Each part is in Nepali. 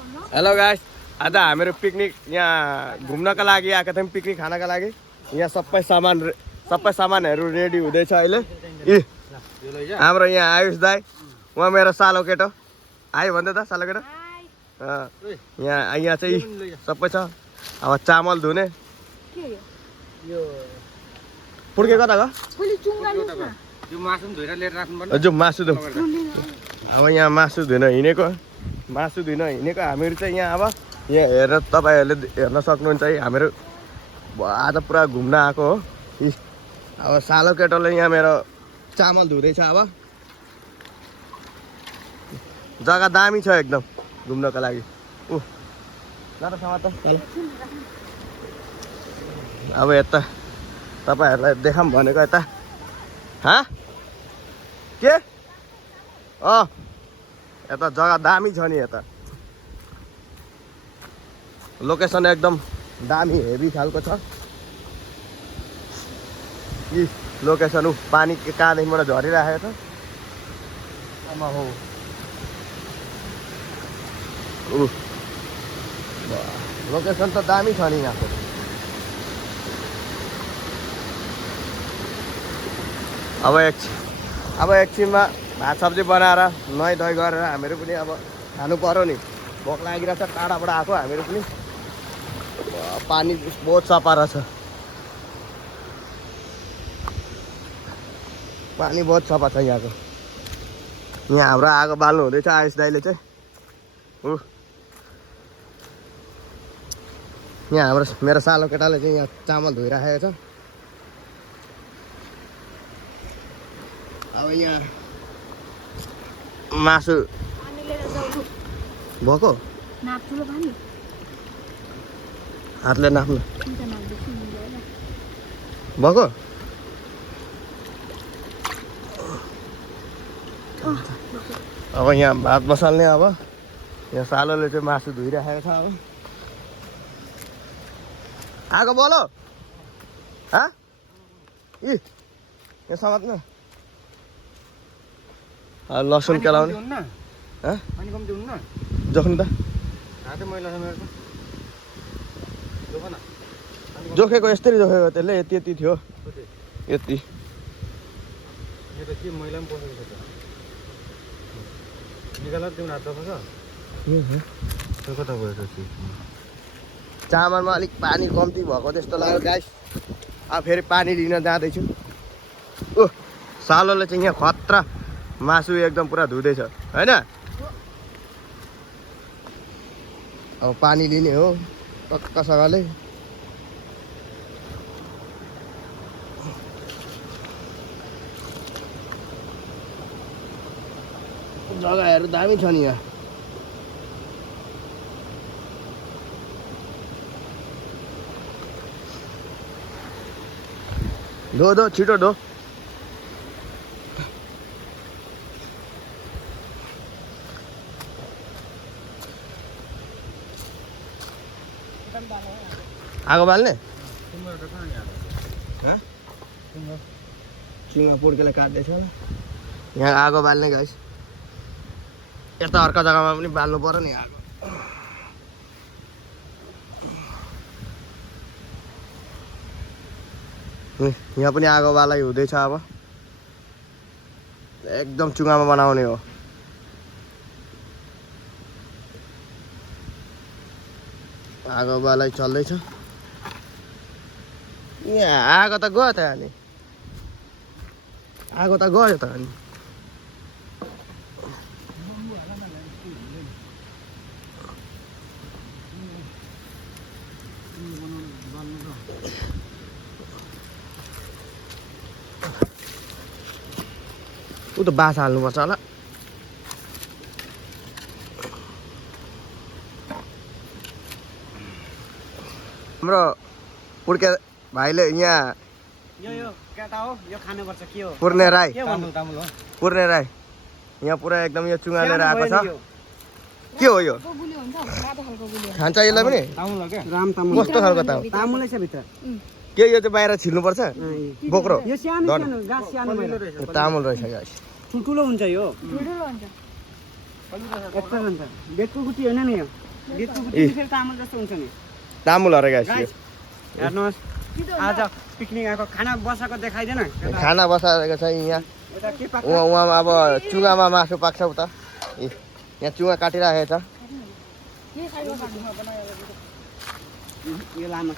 हेलो गाइस, आज हामीहरू पिकनिक यहाँ घुम्नका लागि आएका थियौँ, पिकनिक खानका लागि। यहाँ सबै सामानहरू रेडी हुँदैछ अहिले। हाम्रो यहाँ आयुष दाई, उहाँ मेरो सालो केटो। आयो भन्दै त सालो केटो। यहाँ चाहिँ सबै छ। अब चामल धुने पुड्के कता गयो? जो मासु धु। अब यहाँ मासु धुन हिँडेको हामीहरू चाहिँ यहाँ अब यहाँ हेरेर तपाईँहरूले हेर्न सक्नुहुन्छ है। हामीहरू आज पुरा घुम्न आएको हो। अब सालो केटोले यहाँ मेरो चामल धुँदैछ। अब जग्गा दामी छ एकदम घुम्नको लागि। अब यता तपाईँहरूलाई देखाऊँ भनेको यता। के यता जग्गा दामी छ नि। यता लोकेसन एकदम दामी हेभी खालको छ। यी लोकेसन पानी कहाँदेखिबाट झरिरहेको छ। हो लोकेसन त दामी छ नि यहाँको। अब एकछिनमा भात सब्जी बनाएर नुहाइ धुवाइ गरेर हामीहरू पनि अब खानु पर्यो नि। भोक लागिरहेछ, टाढाबाट आएको हामीहरू पनि। पानी बहुत सफा रहेछ, पानी बहुत सफा छ यहाँको। यहाँ हाम्रो आगो बाल्नु हुँदैछ आयुष दाइले चाहिँ। यहाँ हाम्रो मेरो सालो केटाले चाहिँ यहाँ चामल धोइराखेको छ। अब यहाँ मासु भएको हातले नाप्नु भएको। अब यहाँ भात बसाल्ने। अब यहाँ सालोले चाहिँ मासु धोइराखेको छ। अब आगो बोलो यहाँ समात्नु। लसुन केलाउने जोख्नु त जोखेको यस्तरी जोखेको त्यसले। यति यति थियो, यति। चामलमा अलिक पानी कम्ती भएको जस्तो लाग्यो गाइस। अब फेरि पानी लिन जाँदैछु। सालोले चाहिँ यहाँ खतरा मासु एकदम पुरा धुँदैछ होइन। अब पानी लिने हो टक्कसँगले। जग्गाहरू दामी छ नि यहाँ। धो छिटो धो। आगो बाल्ने चिङ्गा पुड्केले काट्दैछ होला। यहाँ आगो बाल्ने गाइस। यता अर्को जग्गामा पनि बाल्नु पर्यो नि आगो। यहाँ पनि आगो बालै हुँदैछ। अब एकदम चुङ्गामा बनाउने हो। आगो बालै चल्दैछ। यहाँ आगो त गयो त अनि। आगो त गयो त अनि। ऊ त बास हाल्नुपर्छ होला। हाम्रो पुड्के भाइले यहाँ पुर्ने राई यहाँ पुरा एकदम यो चुङ्गा लिएर आएको छ। के हो यो? खान्छ यसलाई पनि? कस्तो खालको तामुल के यो चाहिँ बाहिर छिल्नुपर्छ? बोक्रो तामुल रहेछ गाइस। ठुल्ठुलो हुन्छ यो। बेडको गुटी होइन नि यो। तामुल जस्तो हुन्छ नि तामुल अरे गाइस हेर्नुहोस् आज पिकनिक आएको खाना बसाएको देखाइदेन खाना बसाएको छ यहाँ उहाँमा अब चुगामा मासु पाक्छ उता यहाँ चुगा काटिराखेको छ यो लामो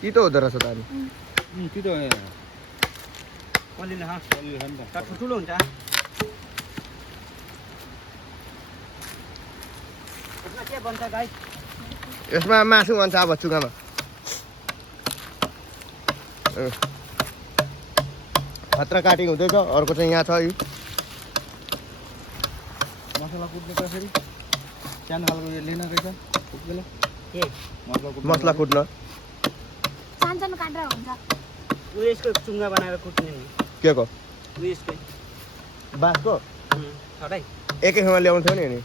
तितो हुँदो रहेछ त अनि त्यो कलिले ठुलो हुन्छ के बन्छ गाई यसमा मासु भन्छ अब चुगामा खतरा काटिङ हुँदैछ अर्को चाहिँ यहाँ छ यी मसला कुट्नु त फेरि सानो खालको यो लिन रहेछ बेला के मसला कुट्न सानसानो काटेर हुन्छ उयसको चुङ्गा बनाएर कुट्ने नि के को उयसकै बाँसको छटाइ एकै ठाउँमा ल्याउँथ्यो नि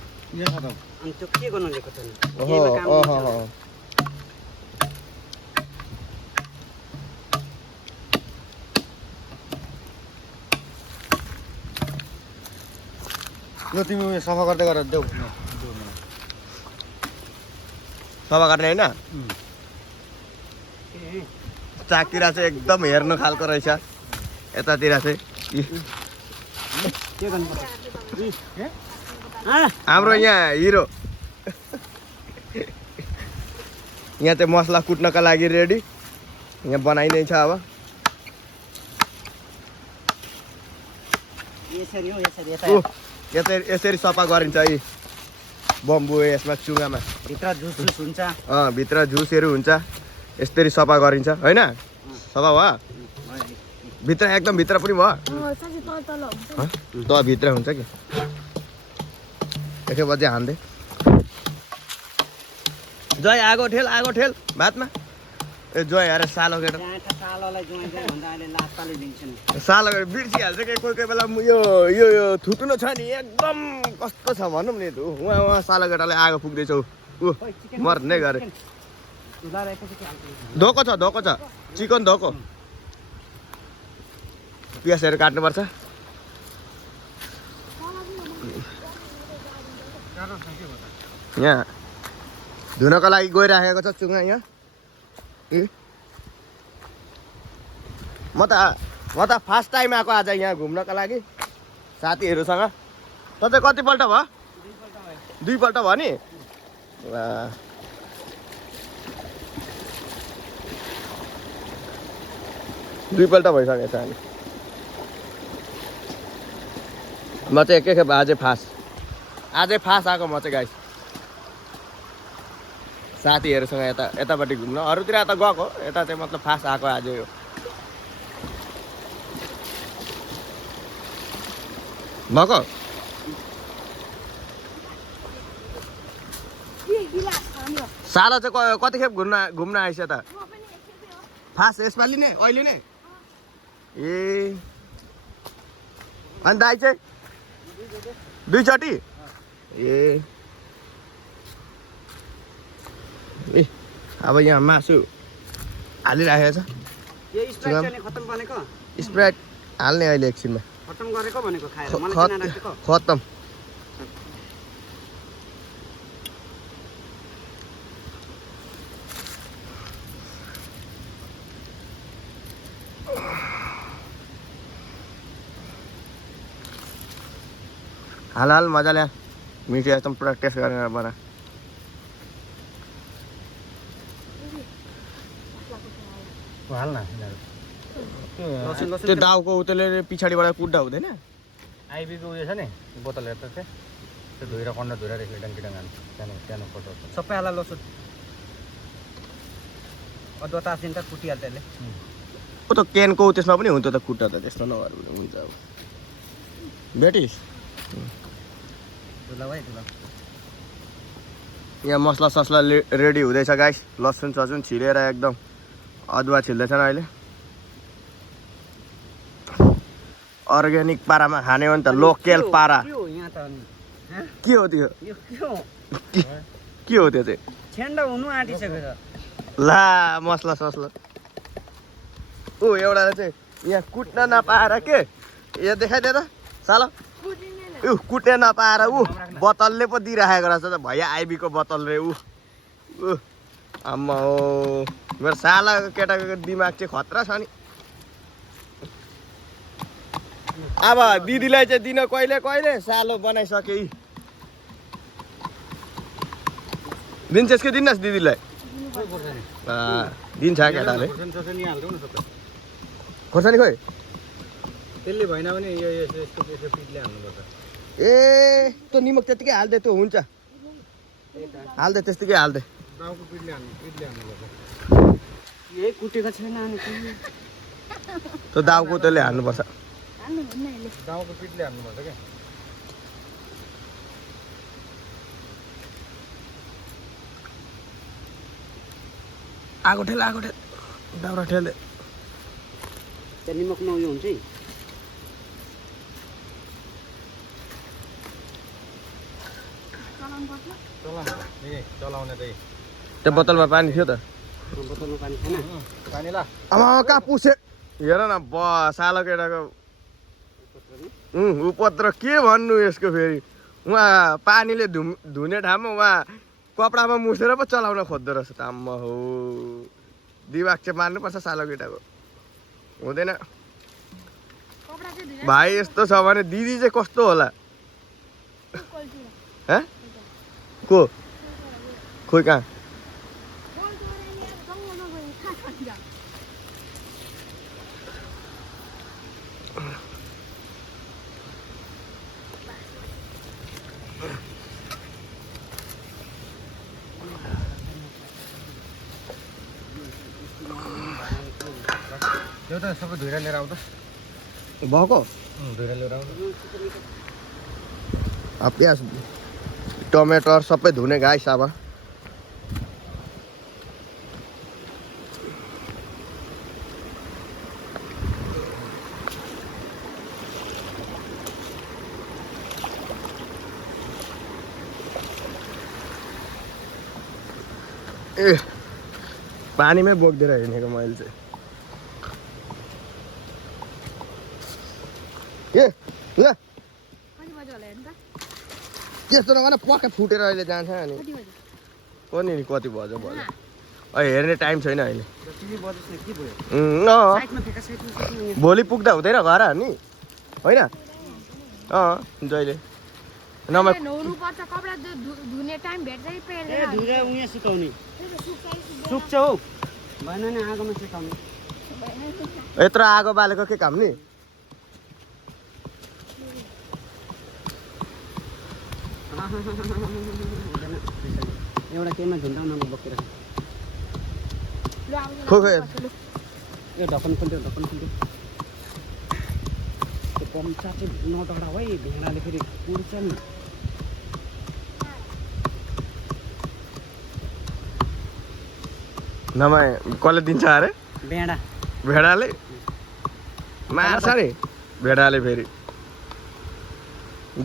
अनि त्यो के गर्नु लिएको छ नि ओहो ओहो यो तिमी उयो सफा गर्दै गर देऊ सफा गर्ने होइन चाकतिर चाहिँ एकदम हेर्नु खालको रहेछ यतातिर चाहिँ के गर्नु पर्छ हाम्रो यहाँ हिरो यहाँ चाहिँ मसला कुट्नका लागि रेडी यहाँ बनाइनै छ अब यसरी हो यसरी यसरी सफा गरिन्छ यी बम्बु यसमा चुगामा भित्र झुस हुन्छ भित्र झुसहरू हुन्छ यसरी सफा गरिन्छ होइन सफा भयो भित्र एकदम भित्र पनि भयो त भित्र हुन्छ कि एकैपछि हान्दै जय आगो ठेल भातमा ए जय अरे सालो केटा सालो केटा बिर्सिहाल्छ कि कोही बेला यो यो यो थुतुनो छ नि एकदम कस्तो छ भनौँ नि उहाँ सालो केटाले आगो पुग्दैछ ऊ मर्ने गरे धोको छ चिकन धोको पियाजहरू काट्नुपर्छ यहाँ धुनको लागि गइराखेको छ चुङ्गा यहाँ म त फर्स्ट टाइम आएको आज यहाँ घुम्नको लागि साथीहरूसँग त चाहिँ कतिपल्ट भयो दुईपल्ट भयो नि दुईपल्ट भइसकेको छ अनि म चाहिँ एकैखेप आजै फास्ट आएको म चाहिँ गाइस साथीहरूसँग यतापट्टि घुम्न अरूतिर त गएको यता चाहिँ मतलब फास्ट आएको आज यो भएको सालो चाहिँ कतिखेप घुम्न आइस त फास्ट यसपालि नै अहिले नै ए अनि दाइ चाहिँ दुईचोटि ए अब यहाँ मासु हालिराखेको छ स्प्राइट हाल्ने अहिले एकछिनमा खत्तम हाल मजाले मिठो एकदम पुरा टेस्ट गरेर बना त्यो दाउको उतले पछाडिबाट कुट्दा हुँदैन आइबीको उयो छ नि बोतल हेर्दा चाहिँ त्यो धोएर कन्ड धोएर डङ्की हाल्नु सानो फोटो सबै हाल लसुन अदुवा तासिन्छ कुटिहाल्छ त्यसले ओ त क्यानको त्यसमा पनि हुन्छ त कुट्टा त त्यस्तो नभएर हुन्छ अब भेटिस् यहाँ मसला ससला रेडी हुँदैछ गाइस लसुन ससुन छिलेर एकदम अदुवा छिल्दैछन् अहिले अर्ग्यानिक पारामा खाने हो नि त लोकल पारा के हो त्यो के हो त्यो चाहिँ छेन्डा हुनु आँटिसकेको छ ला मसला ससला ऊ एउटा चाहिँ यहाँ कुट्न नपाएर के यो देखाइदिए त सालो ऊ कुटे नपाएर ऊ बोतलले पो दिइराखेको रहेछ त भैया आइबीको बोतल रे ऊ आम्मा हो मेरो साला केटाको दिमाग चाहिँ खतरा छ नि अब दिदीलाई चाहिँ दिन कहिले कहिले सालो बनाइसके दिन्छस् कि दिनुहोस् दिदीलाई दिन्छ केटाले खोर्सानी खोइ त्यसले भएन भने यो यस्तो पिठले हाल्नुपर्छ ए त्यो निमक त्यतिकै हाल्दे त्यो हुन्छ हाल्दे त्यतिकै हाल्दे दाउको पिठले हाल्नुपर्छ यही कुटेको छैन अनि त्यो दाउको त्यसले हाल्नुपर्छ दाउको पिठले हाल्नुपर्छ क्या आगो ठेल दाउरा ठेल्दे त्यहाँ निमकमा उयो हुन्छ है चलाउने त त्यो बोतलमा पानी थियो त बोतलमा पानी छैन पानी ला आमा कहाँ पुसे हेर न सालो केटाको उपद्र के भन्नु यसको फेरि उहाँ पानीले धुने ठाउँमा उहाँ कपडामा मुसेर पो चलाउन खोज्दो रहेछ त आम्मा हो दिमाग चाहिँ मार्नुपर्छ सालो केटाको हुँदैन भाइ यस्तो छ भने दिदी चाहिँ कस्तो होला को खोइ कहाँ यो त सबै धुएर लिएर आउँदा भएको धुएर लिएर आउँदा प्याज टमेटर सबै धुने गाइस अब ए पानीमै बोक्दिएर हिँडेको मैले चाहिँ ए ल त्यस्तो नगर्न पक्कै फुटेर अहिले जान्छ अनि कति कति भयो हेर्ने टाइम छैन अहिले भोलि पुग्दा हुँदैन घर नि होइन जहिले नभए सुक्छ हौ भएन नि आगोमा सुकाउने यत्रो आगो बालेको के काम नि एउटा केहीमा झुन्डाउन बोकेर खोइ यो ढक्कन खुल्यो त्यो पम्चा चाहिँ नडरा है भेडाले फेरि पुर्छ नि नभए कसले दिन्छ अरे भेडाले मार्छ नि भेडाले फेरि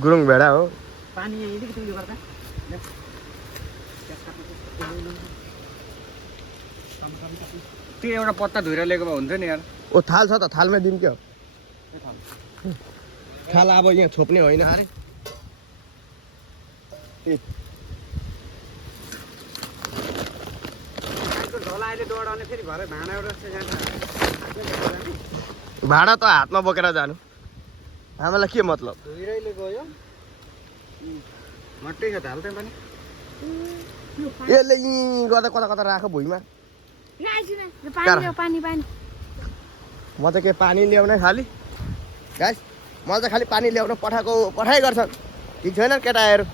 गुरुङ भेडा हो पानी यहाँ अलिकति उयो गर्दा त्यो एउटा पत्ता धुएर लिएको भए हुन्थ्यो नि यार ओ थाल छ त थालमै दिउँ क्या थाल अब यहाँ छोप्ने होइन अरे भाडा त हातमा बोकेर जानु आमालाई के मतलब धुइरैले गयो मट्टै छ त हाल्दै पनि यसले यी गर्दा कता कता राख भुइँमा म त के पानी ल्याउने खालि गाइस मलाई त खालि पानी ल्याउन पठाइ गर्छन् ठिक छैन केटाहरू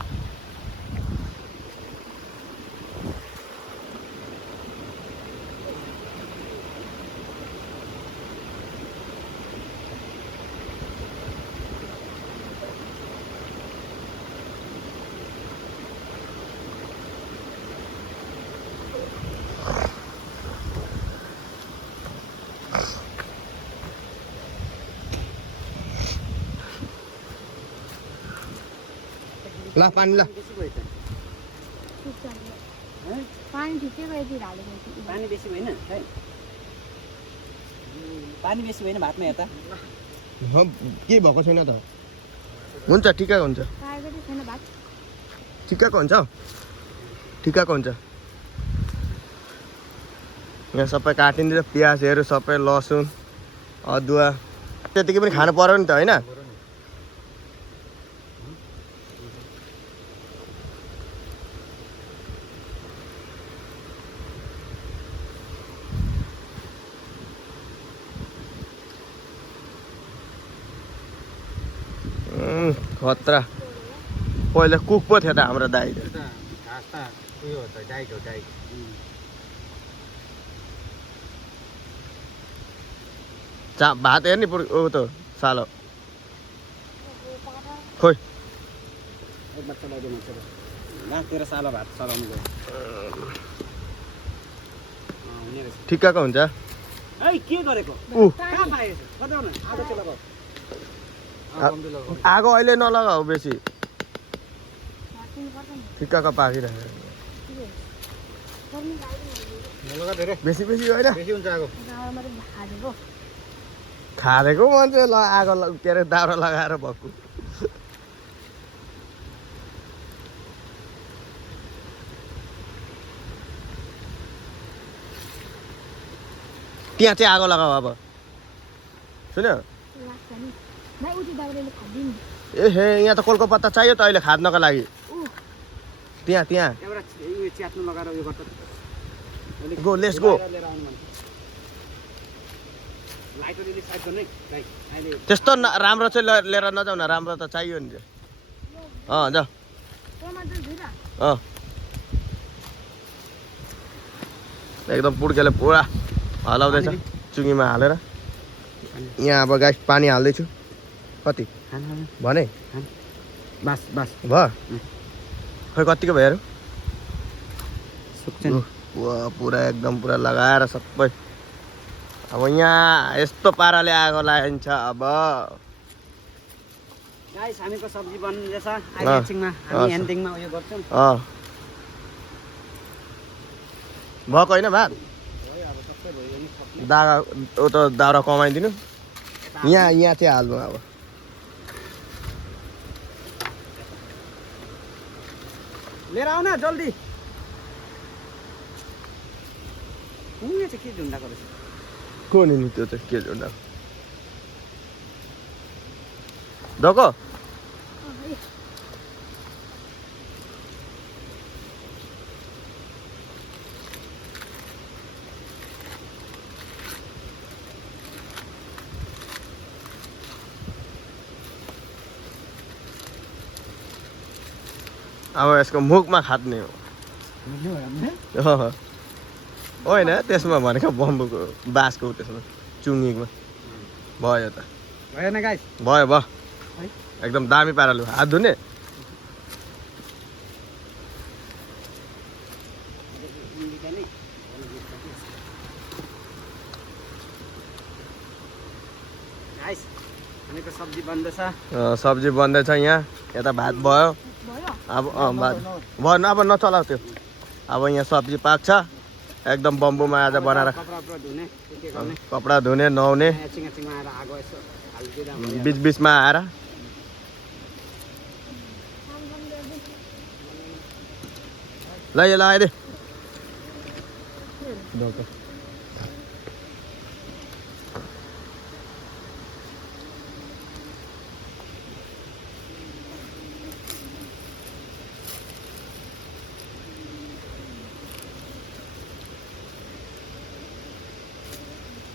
ल पानी ल पानी ठिकै भएतिर हालेको पानी बेसी भएन खै पानी बेसी भएन भातमा हेर्दा के भएको छैन त हुन्छ ठिकैको हुन्छ पाएको चाहिँ छैन भात ठिकैको हुन्छ ठिकैको हुन्छ यहाँ सबै काटिँदैछ प्याजहरू सबै लसुन अदुवा त्यतिकै पनि खानु पर्यो नि त होइन खतरा पहिला कुक पो थियो त हाम्रो दाइ घाँस त उयो हो त डाइट हो डाइट भात हेर्ने ऊ त सालो खोइ एक बार चलाइदियो मान्छेले ला तेरो सालो भात चलाउनु गयो हुने रहेछ ठिक्कको हुन्छ है के गरेको ऊ कहाँ पाएछ बताउ न आगो चाहिँ लगाऊ आगो अहिले नलगाऊ बेसी भात पर्छ नि ठिक्कको पाकिरहेको गर्मी नलगा धेरै बेसी बेसी होइन बेसी हुन्छ आगो गाउँमा मात्रै खाएको खारेको मान्छे आगो के अरे दाउरा लगाएर भएको त्यहाँ चाहिँ आगो लगाऊ अब सुन्यो लाग्छ नि भाइ उति दाउरेले खाँदिन ए हे यहाँ त कोलको पत्ता चाहियो त अहिले खाद्नको लागि त्यहाँ त्यहाँ एउटा उयो च्यात्नु लगाएर उयो गर्छ गो लेट्स गो लिएर आउनु मन लाइटर रिलिज साइड गर्ने लाइक अहिले त्यस्तो राम्रो चाहिँ लिएर नजाऊ न राम्रो त चाहियो नि जाऊ टमाटर धुइरा एकदम पुड्केले पुरा हलाउँदैछ चुङ्गीमा हालेर यहाँ अब गाई पानी हाल्दैछु कति भने बास बास भयो खै कतिको भयो सुक्छ पुरा एकदम पुरा लगाएर सबै अब यहाँ यस्तो पाराले आगो लगाइन्छ अब गाइस हामीको सब्जी बन्दैछ अहिले एकछिनमा हामी एन्डिङमा उयो गर्छौँ भएको होइन भात भयो अब सबै भयो नि सबै दागा ऊ त दाउरा कमाइदिनु यहाँ चाहिँ हाल्नु अब लिएर आऊ न जल्दी उयो चाहिँ के झुन्डाको रहेछ को नि त्यो चाहिँ के जोड्दा धोको अब यसको मुखमा खाद्ने हो होइन त्यसमा भनेको बम्बुको बाँसको त्यसमा चुङ्गीमा भयो त भएन गाइस भयो भयो एकदम दामी पाराले हात धुने गाइस हामीको सब्जी बन्दैछ सब्जी बन्दैछ यहाँ यता भात भयो भयो अब भात भयो अब नचलाऊ त्यो अब यहाँ सब्जी पाक्छ एकदम बम्बुमा आज बनाएर कपडा धुने के गर्ने कपडा धुने नुहाउने एकछिन एकछिनमा आएर आगो यसो हालिदिँदा बिच बिचमा आएर ल यो लगाइदे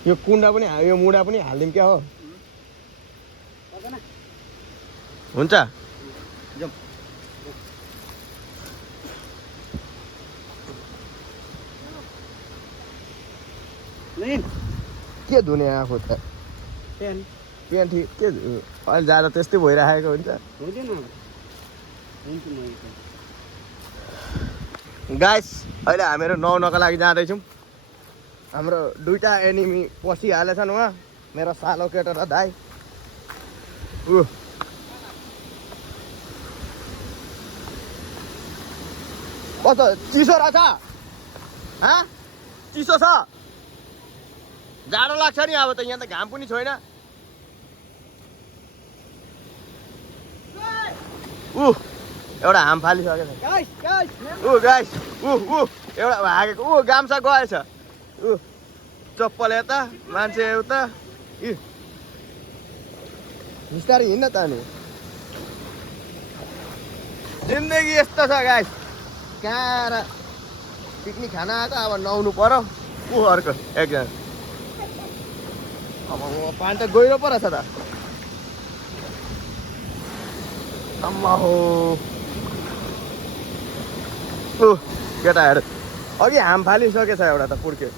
यो कुन्डा पनि यो मुढा पनि हालिदिउँ क्या हो हुन्छ जाउँ के धुने आफू त पेन पेन ठिक के अहिले जाँदा त्यस्तै भइरहेको हुन्छ हुँदैन गाइस अहिले हामीहरू नुहाउनको लागि जाँदैछौँ हाम्रो दुईटा एनिमी पसिहालेछन् उहाँ मेरो सालो केटो र दाइ कस्तो चिसो रहेछ चिसो छ जाडो लाग्छ नि अब त यहाँ त घाम पनि छैन एउटा हाम फालिसकेको छ गाइस एउटा भागेको गाम्सा गएछ चप्पल यता मान्छे उता बिस्तारै हिँड्न त अनि जिन्दगी यस्तो छ गाइस कहाँ र पिकनिक खान आएको अब नुहाउनु पर्यो अर्को एकजना अब पानी त गहिरो पो रहेछ त अम्मा हो केटाहरू अघि हाम फालिसकेछ एउटा त पुर्क्यो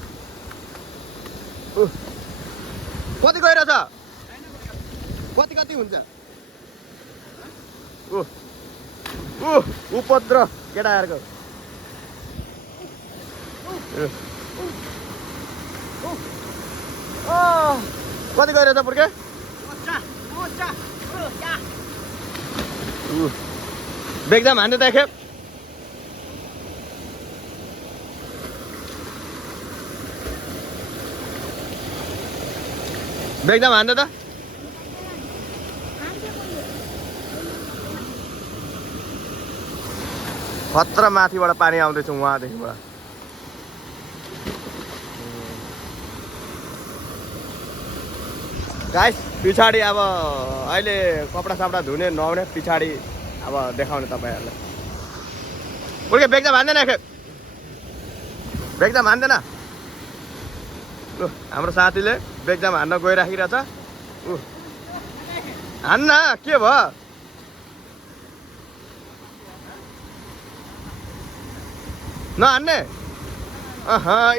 कति गहिरो छ कति हुन्छ उपद्रो केटाहरूको कति गहिरो छ पुर्के बेगजाम हान्दै देखे बेगजाम हान्दै त खतरा माथिबाट पानी आउँदैछ उहाँदेखिबाट गाइस पछाडि अब अहिले कपडा सापडा धुने नुहाउने पछाडि अब देखाउने तपाईँहरूलाई पुर्के बेगजाम हान्दैन बेगजाम हान्दैन हाम्रो साथीले बेगजाम हान्न गइराखिरहेछ हान्न के भयो नहान्ने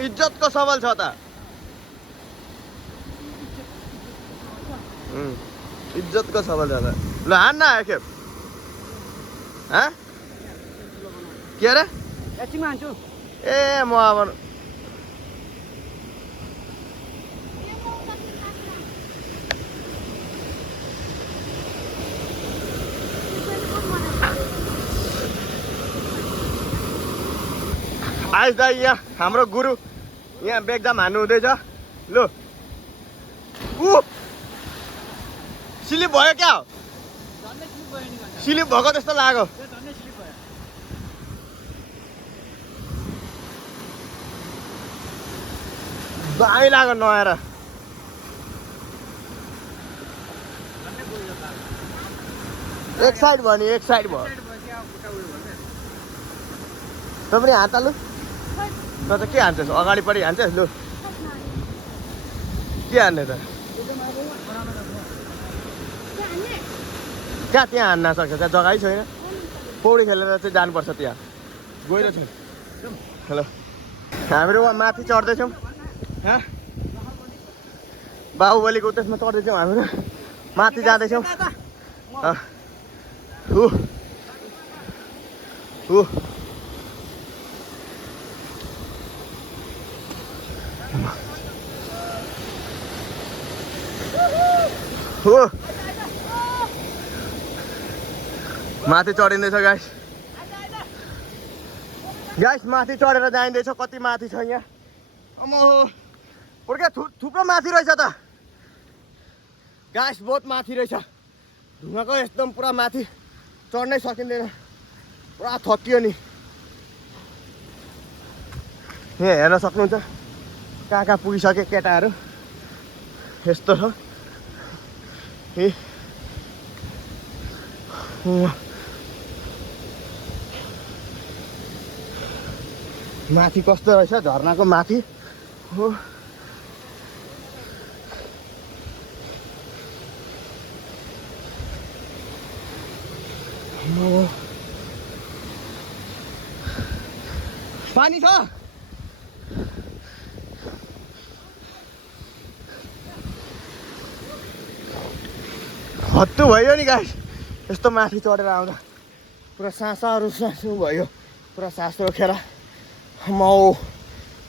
इज्जतको सवाल छ त इज्जतको सवाल छ त ल हान्न एकखेप के अरे ए म अब आइस दाइ यहाँ हाम्रो गुरु यहाँ बेगजाम हान्नु हुँदैछ लु स्लिप भयो क्या स्लिप भएको जस्तो लाग्यो दामी लाग्यो नआएर एक साइड भयो नि एक साइड भयो त पनि हात हाल्नु त के हान्छस् अगाडिपट्टि हान्छस् लु के हान्ने त कहाँ त्यहाँ हान्न सक्छ त्यहाँ जग्गै छैन पौडी खेलेर चाहिँ जानुपर्छ त्यहाँ गइरहेछ हेलो हामीहरू माथि चढ्दैछौँ बाहुबलीको त्यसमा चढ्दैछौँ हामीहरू माथि जाँदैछौँ माथि चढिँदैछ गाइस माथि चढेर जाइँदैछ कति माथि छ यहाँ अम्मो पुर्के थुप्रो माथि रहेछ त गाइस बहुत माथि रहेछ ढुङ्गाको एकदम पुरा माथि चढ्नै सकिँदैन पुरा थकियो नि यहाँ हेर्न सक्नुहुन्छ कहाँ कहाँ पुगिसके केटाहरू यस्तो छ माथि कस्तो रहेछ झर्नाको माथि हो पानी छ हत्तु भयो नि गाइस यस्तो माथि चढेर आउँदा पुरा सासहरू सासु भयो पुरा सास रोकेर म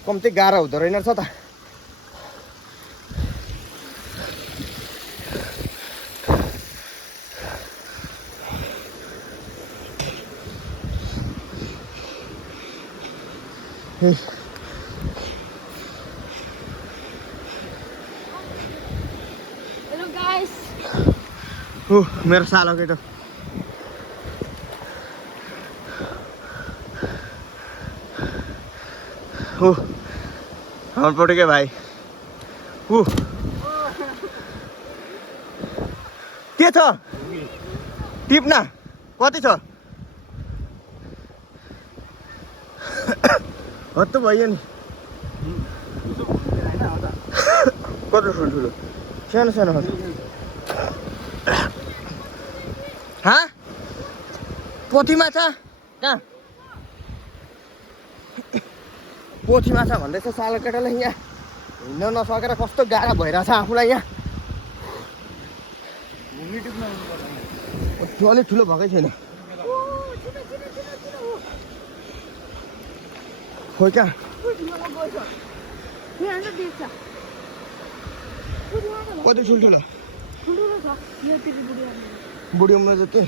कम्ती गाह्रो हुँदो रहेन छ त Hello guys. मेरो सालो केटो हाम्रो पुर्के भाइ के छ टिप्न कति छ हत्तु भयो नि कत्रो ठुल्ठुलो सानो सानो पोथी माछा कहाँ पोथी माछा भन्दैछ सालो केटाले यहाँ हिँड्न नसकेर कस्तो गाह्रो भइरहेछ आफूलाई यहाँ त्यो अलिक ठुलो भएकै छैन खोइ कहाँ कति ठुल्ठुलो बुढी उम्र जति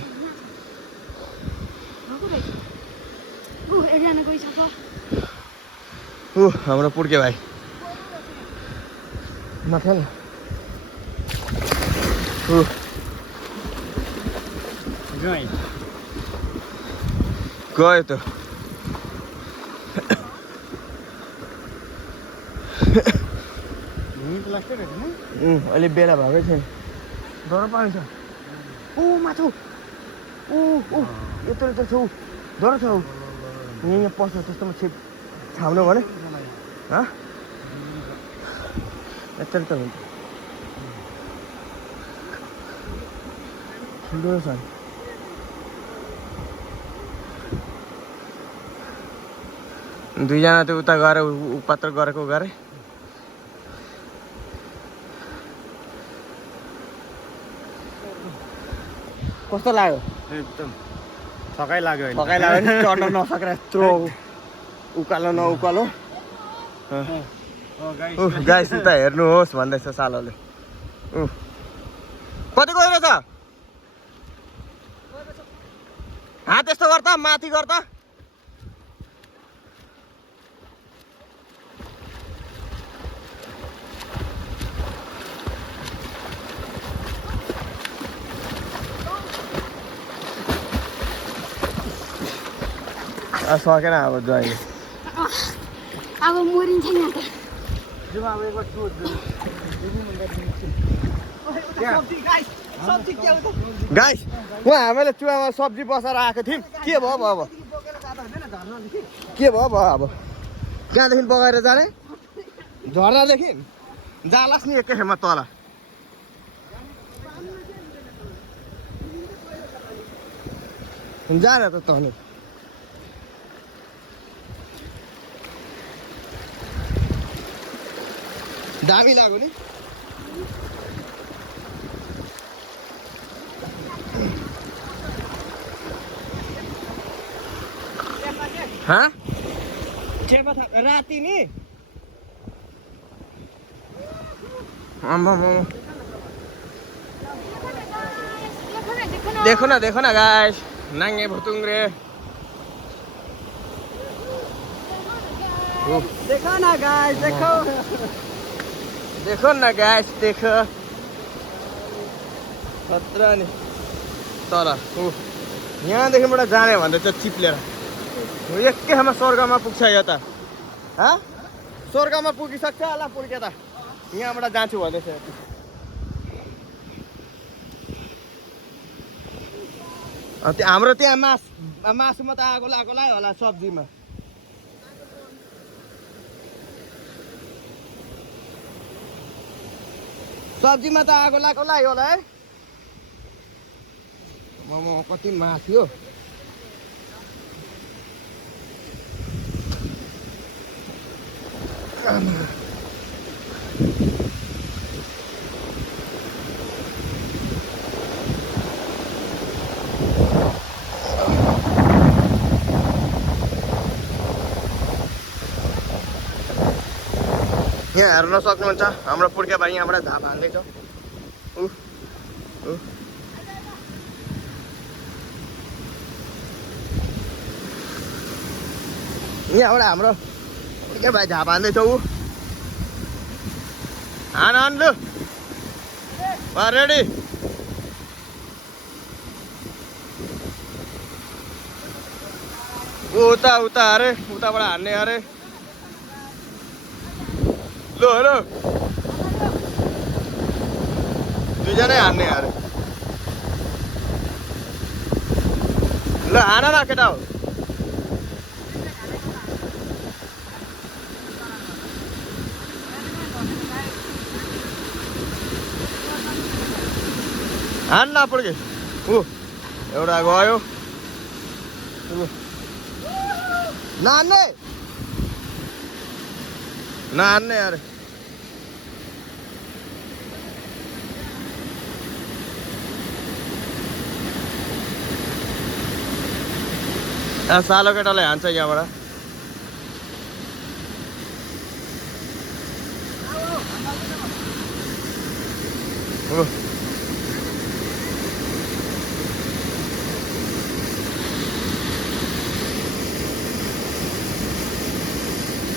हाम्रो पुर्के भाइ नखेल गयो त अहिले बेला भएकै छैन डर पाउँछ माथि यत्रो यत्रो छौ डर छ यहाँ पस्छ त्यस्तोमा छाउनु भने यत्रो त हुन्छ ठुलो छ दुईजना त्यो उता गएर उपात्र गरेको गरे कस्तो लाग्यो एकदम थकाइ लाग्यो नि चढ्न नसकेर यत्रो उकालो नउकालो गाइस उता हेर्नुहोस् भन्दैछ सालोले कति गएर छ त्यस्तो गर् त माथि गर् त सकेन अब जहिले अब मरिन्छ नि गाइस उहाँ हामीले चुवामा सब्जी बसाएर आएको थियौँ के भयो अब के भयो अब कहाँदेखि बगाएर जाने झर्नादेखि जालास् नि एकैछिनमा तल जान त तनी दामी लाग्यो नि राति नि देखो न गाइस नाङ्गे भुतुङ्ग्रे देखो न गाइस देखो खतरा नि तर यहाँदेखिबाट जाने भन्दैछ चिप्लेर एकैमा स्वर्गमा पुग्छ यो त स्वर्गमा पुगिसक्छ होला पुर्के त यहाँबाट जान्छु भन्दैछ हाम्रो त्यहाँ मासुमा त आगो लाग्यो होला सब्जीमा सब्जीमा त आगो लाग्यो होला है मोमो कति माथि हो यहाँ हेर्न सक्नुहुन्छ हाम्रो पुर्के भाइ यहाँबाट झाप हाल्दैछ यहाँबाट हाम्रो पुर्के भाइ झाप हाल्दैछ हान लु रेडी उता अरे उताबाट हान्ने अरे ल हेर दुईजनै हान्ने यार ल हान न केटा हो हान न पुड्के एउटा गयो नहान्ने नहान्ने यार सालो केटाले हान्छ यहाँबाट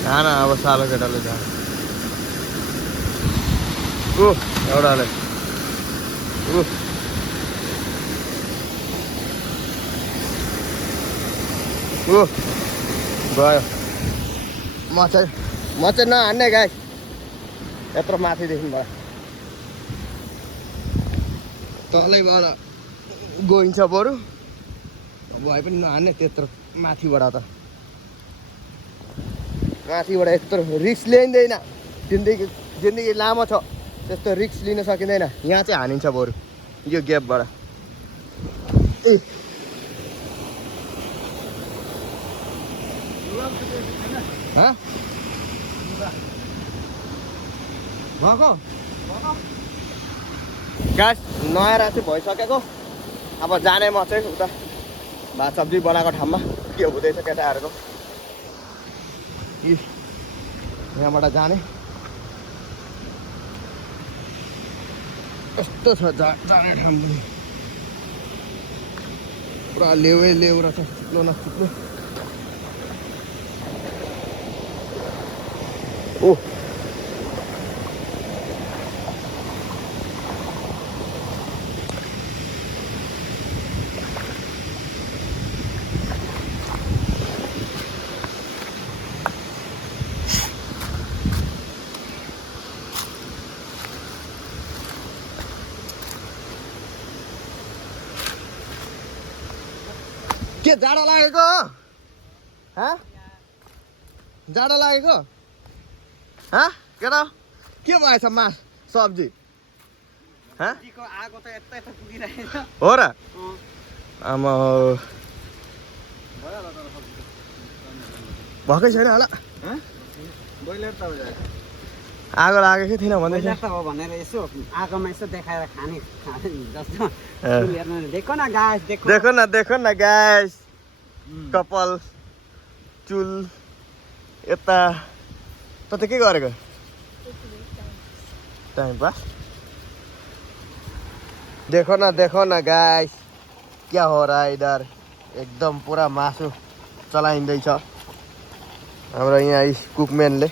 खाना अब सालो केटाले जान्छ एउटाले गयो म चाहिँ नहान्ने गाई यत्रो माथिदेखिबाट तलैबाट गइन्छ बरु भए पनि नहान्ने त्यत्रो माथिबाट त माथिबाट यत्रो रिस्क लिँदैन जिन्दगी लामो छ त्यस्तो रिस्क लिन सकिँदैन यहाँ चाहिँ हानिन्छ बरु यो ग्यापबाट भएको ग्यास नयाँ राति भइसकेको अब जाने म चाहिँ उता भात सब्जी बनाएको ठाउँमा के हुँदैछ केटाहरूको यहाँबाट जाने कस्तो छ जाने ठाउँ पनि पुरा लेउै लेउ रहेछ चिप्लो नचिप्लो के जाडो लागेको जाडो लागेको केटा के भएछ सब्जी आगो त यता यता पुगिरहेको हो र आमा भएकै छैन होला बोइलर त आगो लागेकै थिएन भन्दै बोइलर त हो भनेर यसो आगोमा यसो देखाएर खाने जस्तो देखो न गाइस देखो न गाइस कपाल चुल यता त के गरेको टाइम पास देखो न गाइस क्या हो रहा है इधर एकदम पूरा मासु चलाइँदैछ हाम्रो यहाँ कुकम्यानले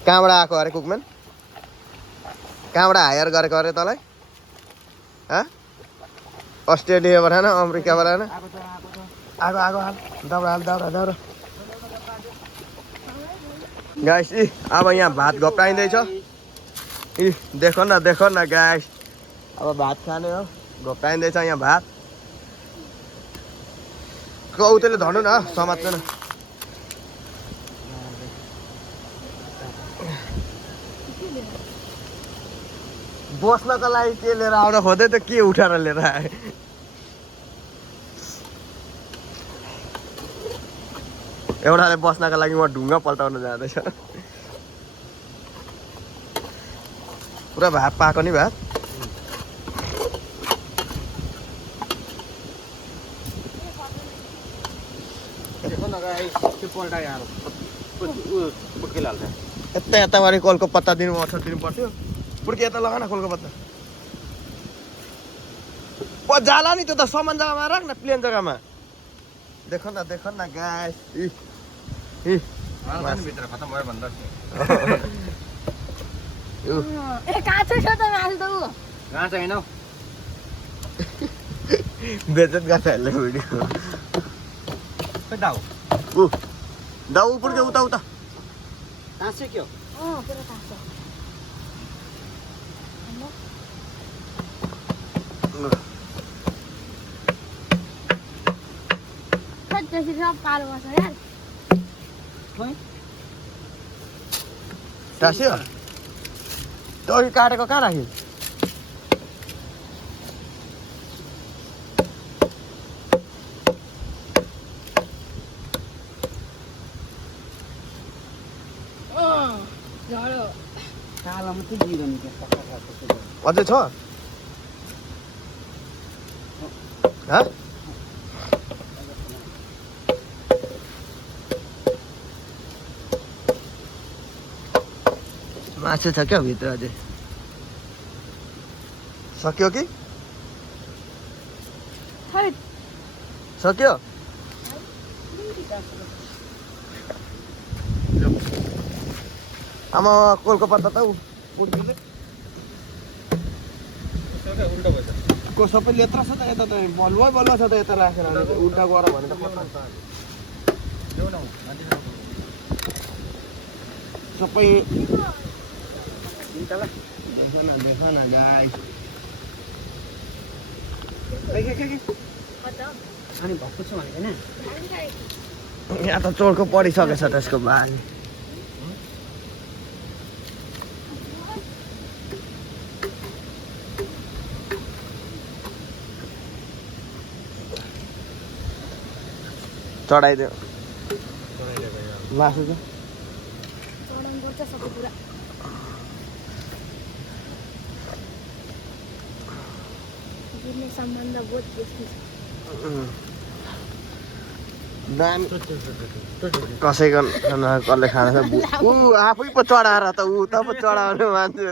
कहाँबाट आएको अरे कुकम्यान कहाँबाट हायर गरेको अरे तँलाई अस्ट्रेलियाबाट होइन अमेरिकाबाट होइन आगो हाल दाउरा गाइस अब यहाँ भात घप्टाइँदैछ देखो न गाइस अब भात खाने हो घप्टाइँदैछ यहाँ भात कौतेले धर्नु न समात्दैन बस्नको लागि के लिएर आउन खोज्दै त के उठाएर लिएर आए एउटाले बस्नको लागि म ढुङ्गा पल्टाउन जाँदैछ पुरा भात पाएको नि भात यताभरि कलको पत्ता दिनु अठर दिनु पर्थ्यो पुर्के यता लगा न कलको पत्ता जाला नि त्यो त समान जग्गामा राख न प्लेन जग्गामा देखो न गाइस भित्र खतम भयो भन्दा कहाँ छैन बेजत गाछाहरूले भिडियो दाउ दाउ पुर्के उता तासे के हो पुरा तातो त्यसरी सब कालो गर्छ यार टास्यो त्यो अघि काटेको कहाँ राख्यो कालो मात्रै जिरो निक्यो अझै छ हँ मासु छ क्या भित्र अझै सक्यो कि सक्यो आमा कोलको पत्ता त उड्किँदै उल्टो भएछ को सबै लेत्र छ त यता त बलुवा बलुवा छ त यता राखेर उल्टा गर भने त ल्याउ न सबै देख न गाइस अनि भक्कु छ भनेको हैन यहाँ त चोरको पडिसकेछ त्यसको बानी चढाइदियो मासु चाहिँ चढाउनु पर्छ सबै कुरा गिर्ने सम्बन्ध बहुत बेसी छ दामी कसैको कसले खाना छ ऊ आफै पो चढाएर त ऊ त पो चढाउने मान्छे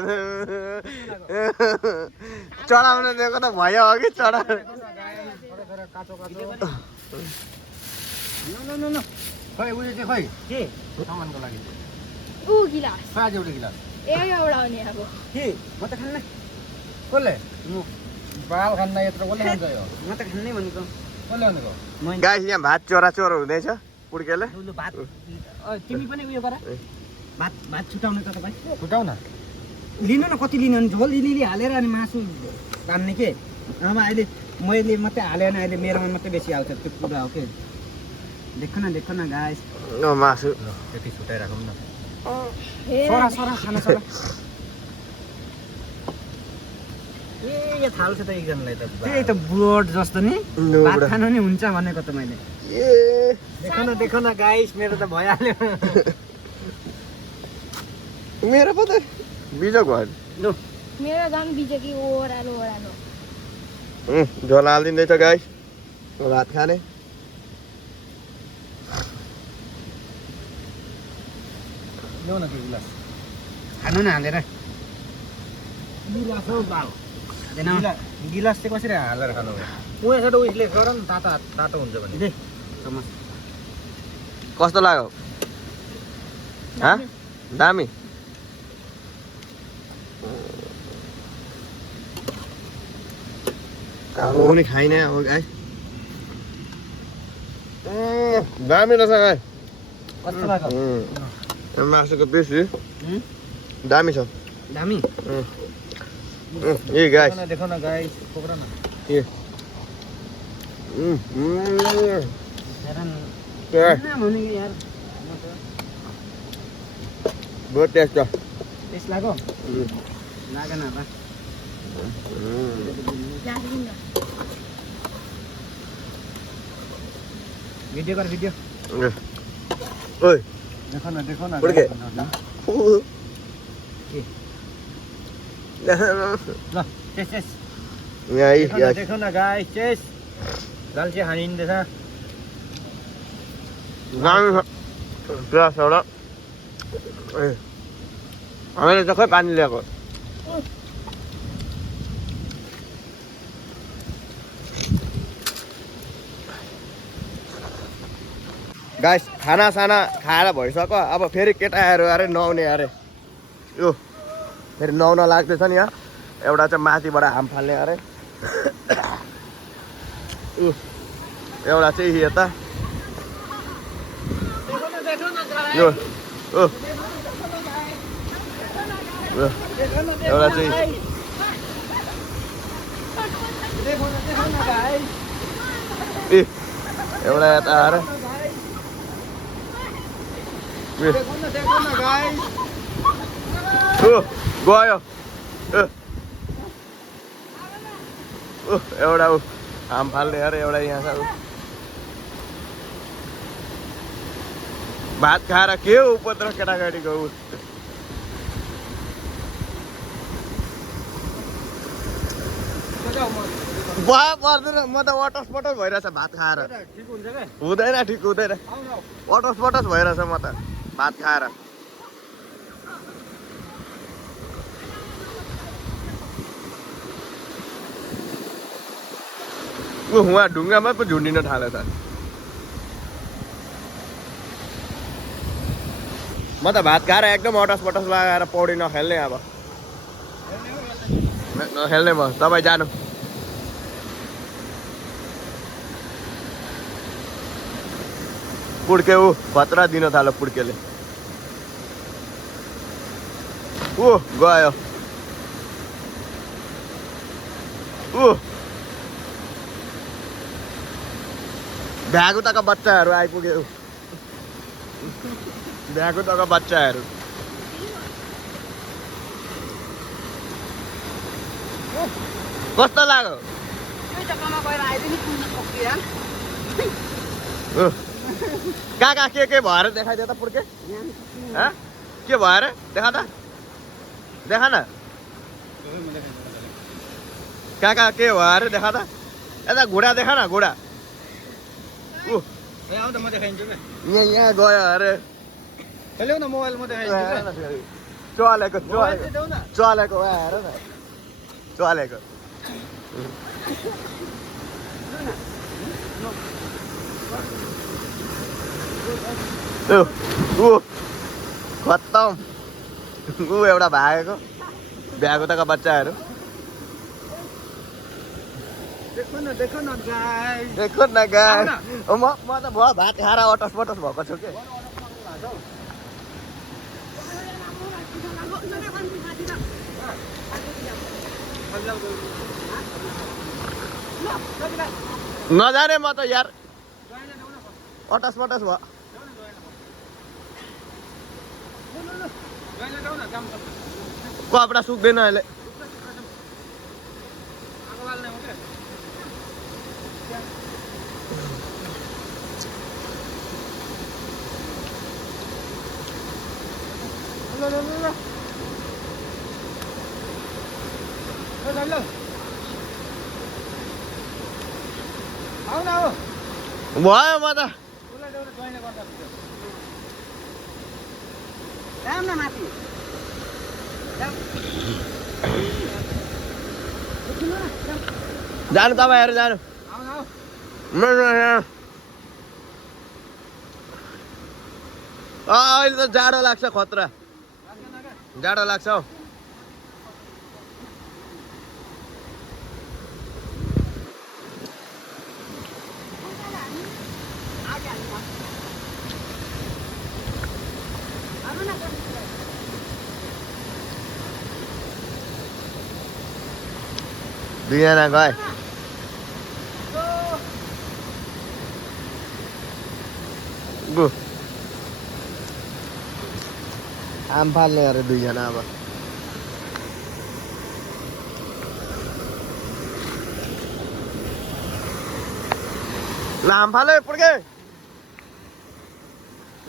चढाउन दिएको त भयो अघि चढाएर खै उयो चाहिँ खै के सामानको लागि ऊ गिलास पाँच एउटा गिलास एउटा हुने अब के म त खान्न कसले बाल खान्न यत्रो कसले खान्छ यो म त खान्नै भनेको कसले भनेको गाइस यहाँ भात चोरा चोर हुँदैछ पुड्केले लु भात तिमी पनि उयो गर भात भात छुटाउनु त तपाईँ फुटाउ न लिनु न कति लिनु भने झोल लिली हालेर अनि मासु तान्ने के अब अहिले मैले मात्रै हालेन अहिले मेरोमा मात्रै बेसी आउँछ त्यो कुरा हो के देख न गाइस मासु त्यति छुटाइराखौँ न सरा सरा खाना सरा ए यो थाल्छ त एकजनालाई त त्यही त ब्रोड जस्तो नि भात खानु नि हुन्छ भनेको त मैले ए देख न गाइस मेरो त भइहाल्यो मेरो पो त बिजोक भयो लु मेरो झन् बिजेकी ओह्रालो ओह्रालो झोल हालिदिँदैछ गाइस भात खाने ल्याउ न त्यो गिलास खानु न हालेर गिलास चाहिँ कसरी हालेर खानु हो उयो छ त उयसले गर न तातो तातो हुन्छ भने दे कस्तो लाग्यो दामी पनि खाइने अब गाइस दामी रहेछ गाइस कस्तो लाग्यो मासुको पिस दामी छ दामी ए गाइस देखो न गाइस पक्र न ए यार बहुत टेस्ट छ टेस्ट लाग्यो लागेन होला भिडियो गर भिडियो ओइ देखो न उड्के के ल टेस्ट यहाँ देखो न गाइस चेस गाल्छे हानिँदैछ दामी छ प्याज एउटा हामीले त खै पानी ल्याएको गाइस खाना साना खाएर भइसक्यो अब फेरि केटाहरू अरे नुहाउने अरे यो फेरि नुहाउन लाग्दैछ नि यहाँ एउटा चाहिँ माथिबाट हाम फाल्ने अरे एउटा चाहिँ यता यो एउटा चाहिँ ए एउटा यता आएर गयो एउटा हाम फाल्ने अरे एउटा यहाँ छ भात खाएर के उपद्रो केटाकेटीको पर्दैन म त वटस पटस भइरहेछ भात खाएर हुँदैन ठिक हुँदैन वटस पटस भइरहेछ म त भात खाएर उहाँ ढुङ्गामा पो झुन्डिन थाले त म त भात खाएर एकदम अटस पटस लगाएर पौडी नखेल्ने अब नखेल्ने म तपाईँ जानु पुड्के खतरा दिन थाल्यो पुड्केले गयो भ्यागुताका बच्चाहरू आइपुग्यो भ्यागुताका बच्चाहरू कस्तो लाग्यो कहाँ कहाँ के भएर देखाइदियो त पुर्के के भएर देखा त देखा न कहाँ कहाँ के भएर देखा त यता घुँडा देखा न घुँडा यहाँ गयो अरे ल्याउ न मोबाइल म देखाइदिन्छु चलेको चलेको हेर न चलेको खत्तम एउटा भागेको भ्यागुताका बच्चाहरू देखो न गाई म त भयो भात खाएर अटस पटस भएको छु के नजाने म त यार अटस पटस भयो कपडा सुक्दैन अहिले भयो म त जानु तपाईँहरू जानु अहिले त जाडो लाग्छ खतरा जाडो लाग्छ हौ दुईजना गए आम फाल्ने अरे दुईजना अब ल आम फाले पुर्के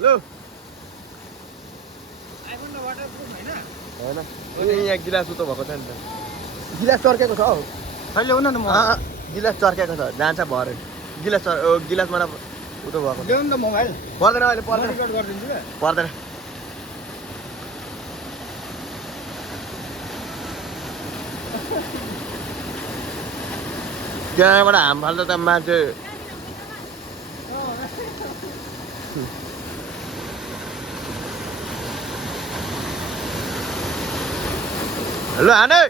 लु होइन यहाँ गिलास उतो भएको छ नि त गिलास चर्केको छ हौ ल्याउ न म गिलास चर्केको छ जान्छ भरे गिलासबाट उतो भएको ल्याउ न त मोबाइल पर्दैन अहिले पर्दैन रिकर्ड गरिदिन्छु क्या पर्दैन त्यहाँबाट हाम फाल्दा त मान्छे ल हाने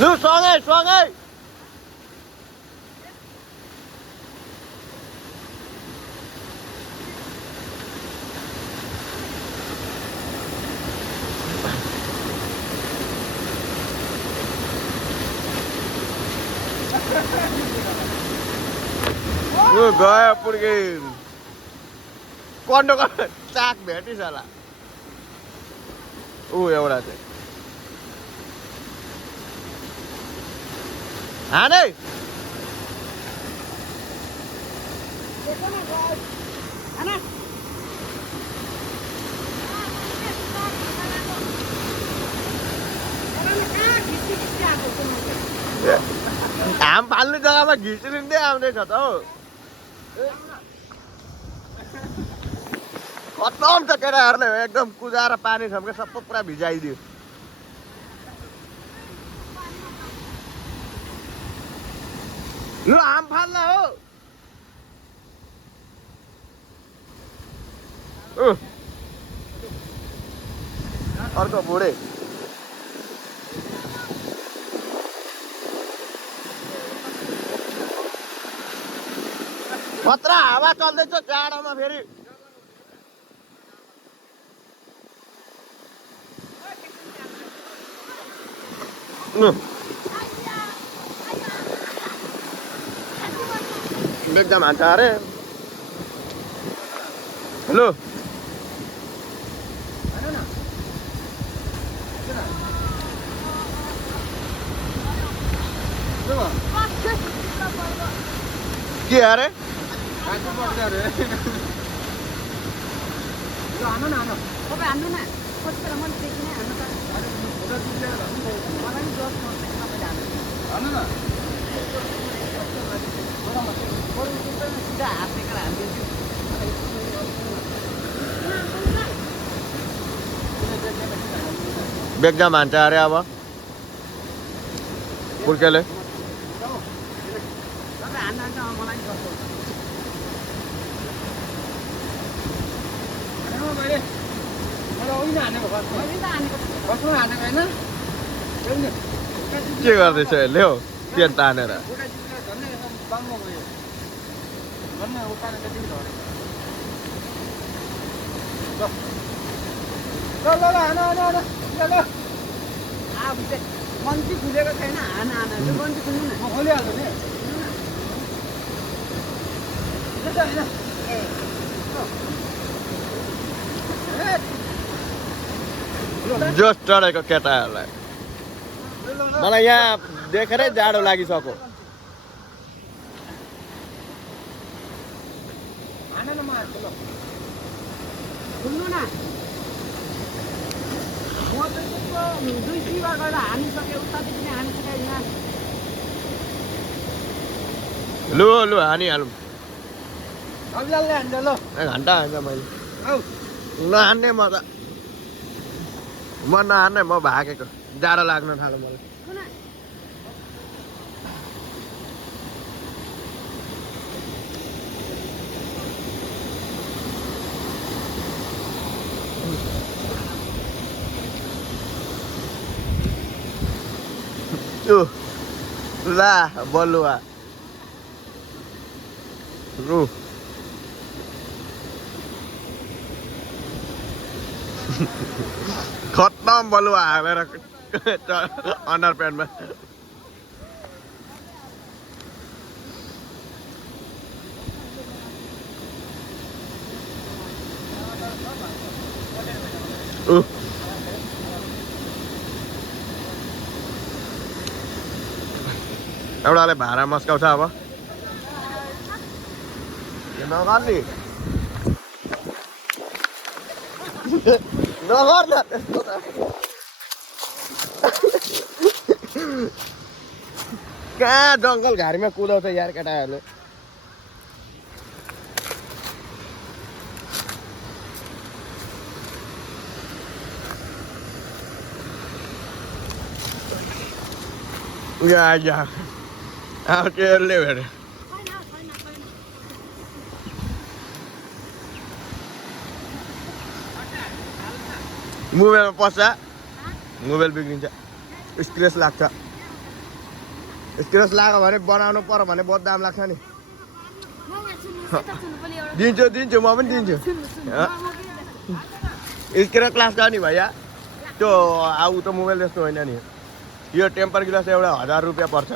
लु सँगै सँगै गयो पुर्के कन्डोको चाक भेटिस होला एउटा चाहिँ हानै हाम फाल्ने जग्गामा घिचिलिँदै आउँदैछ त हौ खतम छ केटाहरूले एकदम कुदाएर पानी छ के सबै पुरा भिजाइदियो लु हाम फाल्न हो अर्को बुढे खतरा हावा चल्दैछ जाडोमा फेरि एकदम हान्छ अरे हेलो के अरे बेगजाम हान्छ अरे अब पुर्केले के गर्दैछ यसले हौ पेन तानेर मन्ती खुलेको छैन हाना मन्ती खुल्नु न खोलिहाल्छु नि जोस चढेको केटाहरूलाई मलाई यहाँ देखेरै जाडो लागिसक्यो खुल्नु न म त दुई टिवा गएर हानिसकेँ उतादेखि नै हानिसकेँ यहाँ लु लु हानिहालौँ अभियानले हान्छ ल एक घन्टा हान्छ मैले नहान्ने म त म नहान्ने म भागेको जाडो लाग्न थाल्यो मलाई ला बलुवा खत्तम बलुवा हालेर अन्डर प्यान्टमा एउटाले भाडा मस्काउँछ अब नगर्ने नगर्न त्यस्तो त कहाँ जङ्गल घारीमा कुदाउँछ यार केटाहरूले या अब केले भेट्यो मोबाइलमा पस्छ मोबाइल बिग्रिन्छ स्क्रेच लाग्छ स्क्र्याच लाग्यो भने बनाउनु पर्यो भने बहुत दाम लाग्छ नि म यहाँ सुन्नुहोस् यता सुन्नु पनि एउटा दिन्छु म पनि दिन्छु स्क्र्याच क्लास गर्ने भैया त्यो आउ त मोबाइल जस्तो होइन नि यो टेम्पर ग्लास एउटा 1000 रुपियाँ पर्छ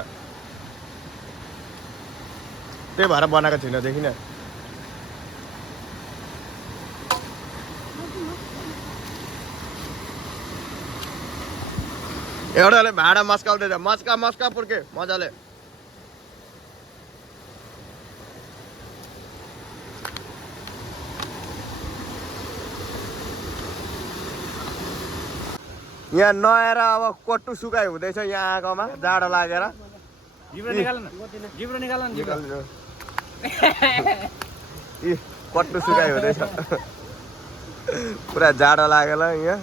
त्यही भएर बनाएको छैन देखिन एउटाले भाडा मस्काउँदैछ मस्का पुर्के मजाले यहाँ नआएर अब कट्टु सुकाइ हुँदैछ यहाँ आगोमा जाडो लागेर कट्टु सुकाइ हुँदैछ पुरा जाडो लागेर यहाँ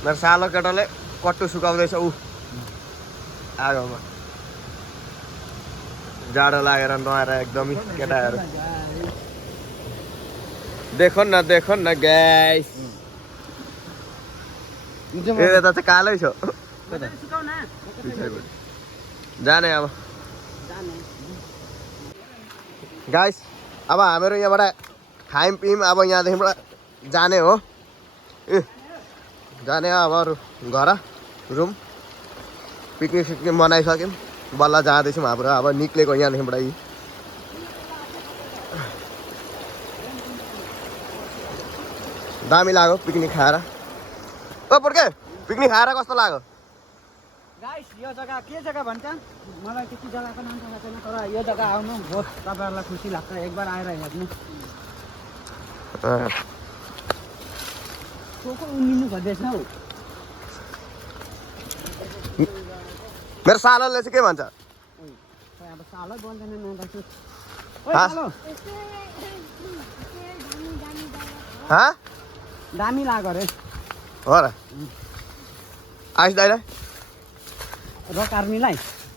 मेरो सालो केटाले कट्टु सुकाउँदैछ आगोमा जाडो लागेर नआएर एकदमै केटाहरू देखो न गाइस यता चाहिँ कालै छ जाने अब गाइस अब हामीहरू यहाँबाट खायौँ पियौँ अब यहाँदेखिबाट जाने हो जाने अब घर रुम पिकनिक सिकनिक मनाइसक्यौँ बल्ल जाँदैछौँ हाम्रो अब निक्लेको यहाँदेखिबाट दामी लाग्यो पिकनिक खाएर पुर्के पिकनिक खाएर कस्तो लाग्यो गाइस यो जग्गा के जग्गा भन्छ मलाई त्यति जग्गाको नाम थाहा छैन तर यो जग्गा आउनु बहुत तपाईँहरूलाई खुसी लाग्छ एकबार आएर हेर्नु को उम्लिनु खोज्दैछ हौ मेरो सालोले चाहिँ के भन्छ अब सालै बोल्दैन नदाछु दामी लाग्यो रे हो र आइस दाइलाई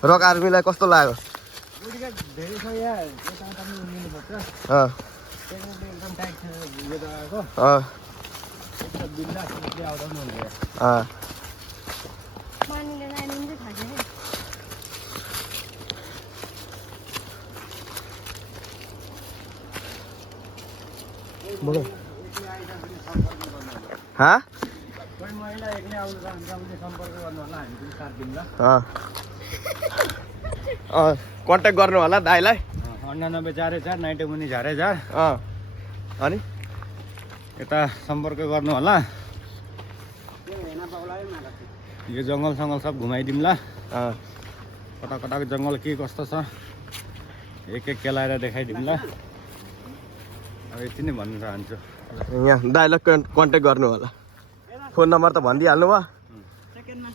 रक आर्मीलाई कस्तो लाग्यो धेरै छ यहाँ यता पनि उम्लिनु पर्छ एकदम टाइट छ यो जग्गाको बिन्दास आउँदैन पानीले नाइलिँदै थाक्यो कोही महिला एक्लै आउनु चाहन्छ भने सम्पर्क गर्नु होला हामी पनि साथ दिउँला कन्ट्याक्ट गर्नु होला दाइलाई 9844 90 मुनि झारेझार अनि यता सम्पर्क गर्नु होला यो जङ्गल सङ्गल सब घुमाइदिउँला कता कताको जङ्गल के कस्तो छ एक केलाएर देखाइदिउँला अब यति नै भन्न चाहन्छु यहाँ दाइलाई कन्ट्याक्ट गर्नु होला फोन नम्बर त भनिदिइहाल्नु भयो सेकेन्डमा